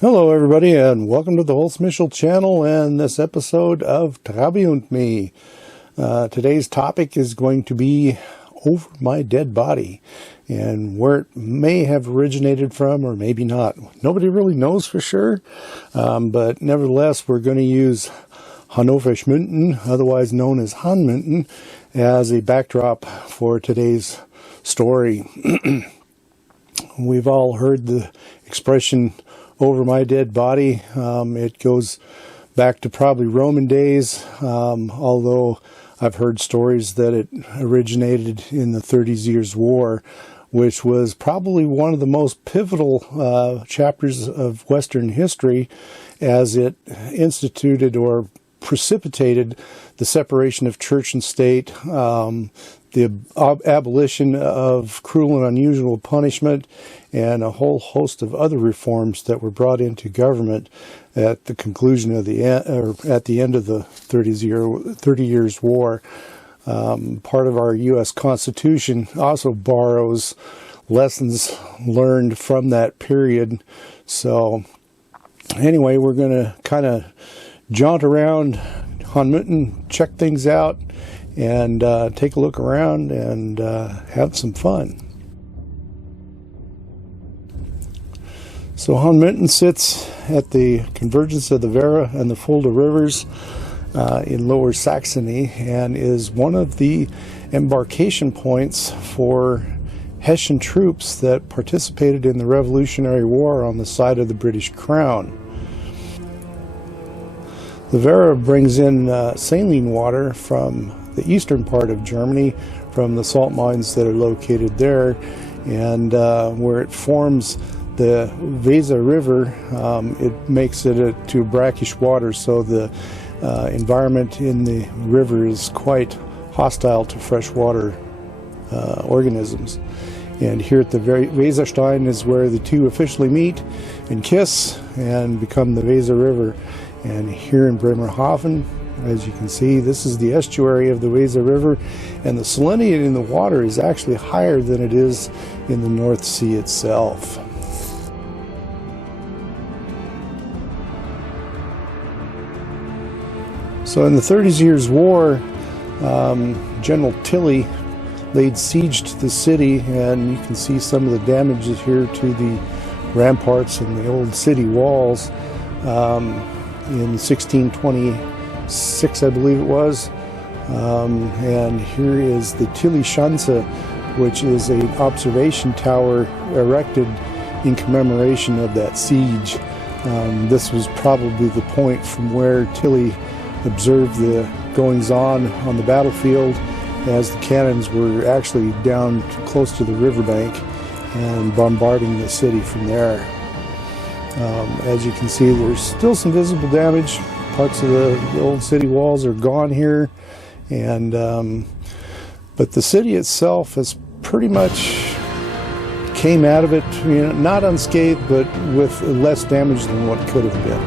Hello everybody, and welcome to the Holzmichel channel and this episode of Trabi und me. Today's topic is going to be over my dead body and where it may have originated from or maybe not. Nobody really knows for sure, but nevertheless we're going to use Hann Münden, otherwise known as Hann Münden, as a backdrop for today's story. We've all heard the expression over my dead body. It goes back to probably Roman days, although I've heard stories that it originated in the 30 Years' War, which was probably one of the most pivotal chapters of Western history, as it instituted or precipitated the separation of church and state, the abolition of cruel and unusual punishment, and a whole host of other reforms that were brought into government at the conclusion of at the end of the 30 Years' War. Part of our U.S. Constitution also borrows lessons learned from that period. So anyway, we're going to kind of jaunt around Hann Münden, check things out, and take a look around and have some fun. So Hann Münden sits at the convergence of the Werra and the Fulda rivers in Lower Saxony, and is one of the embarkation points for Hessian troops that participated in the Revolutionary War on the side of the British Crown. The Werra brings in saline water from the eastern part of Germany, from the salt mines that are located there, and where it forms the Weser River, it makes it to brackish water, so the environment in the river is quite hostile to freshwater organisms. And here at the Weserstein is where the two officially meet and kiss and become the Weser River. And here in Bremerhaven, as you can see, this is the estuary of the Weser River, and the salinity in the water is actually higher than it is in the North Sea itself. So in the 30 Years' War, General Tilly laid siege to the city, and you can see some of the damages here to the ramparts and the old city walls. In 1626, I believe it was. And here is the Tilly Schanze, which is an observation tower erected in commemoration of that siege. This was probably the point from where Tilly observed the goings-on on the battlefield, as the cannons were actually down close to the riverbank and bombarding the city from there. As you can see, there's still some visible damage. Parts of the old city walls are gone here, and but the city itself has pretty much came out of it, not unscathed, but with less damage than what could have been.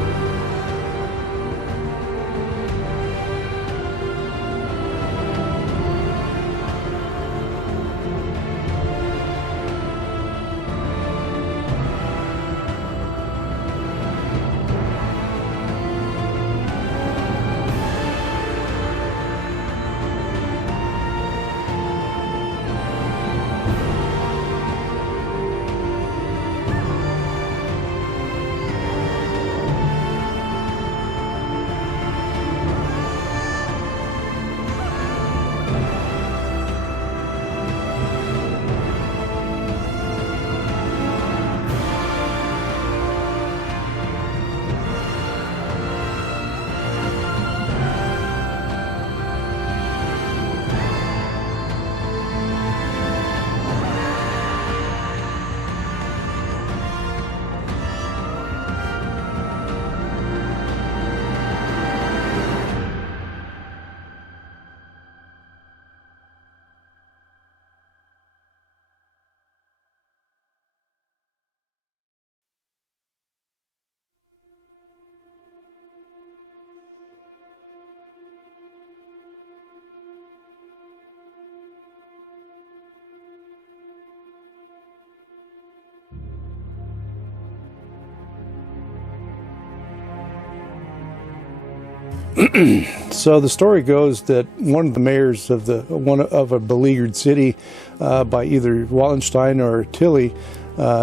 So the story goes that one of the mayors of a beleaguered city by either Wallenstein or Tilly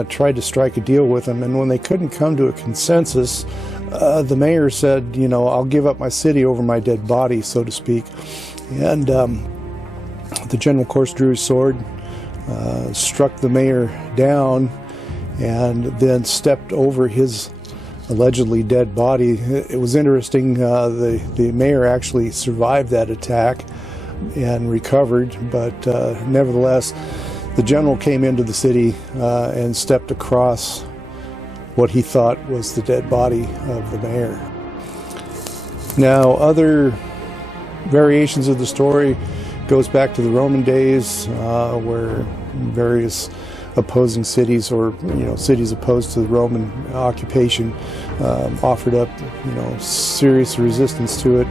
tried to strike a deal with him, and when they couldn't come to a consensus, the mayor said, I'll give up my city over my dead body, so to speak. And the general, of course, drew his sword, struck the mayor down, and then stepped over his allegedly dead body. It was interesting, the mayor actually survived that attack and recovered, but nevertheless, the general came into the city and stepped across what he thought was the dead body of the mayor. Now, other variations of the story goes back to the Roman days, where various opposing cities, or cities opposed to the Roman occupation, offered up serious resistance to it.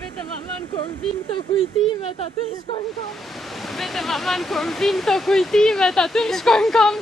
Vete mamma convinto kuitiimetä tyskon kom. Vete mamma convinto kuitiimetä tyskon kom.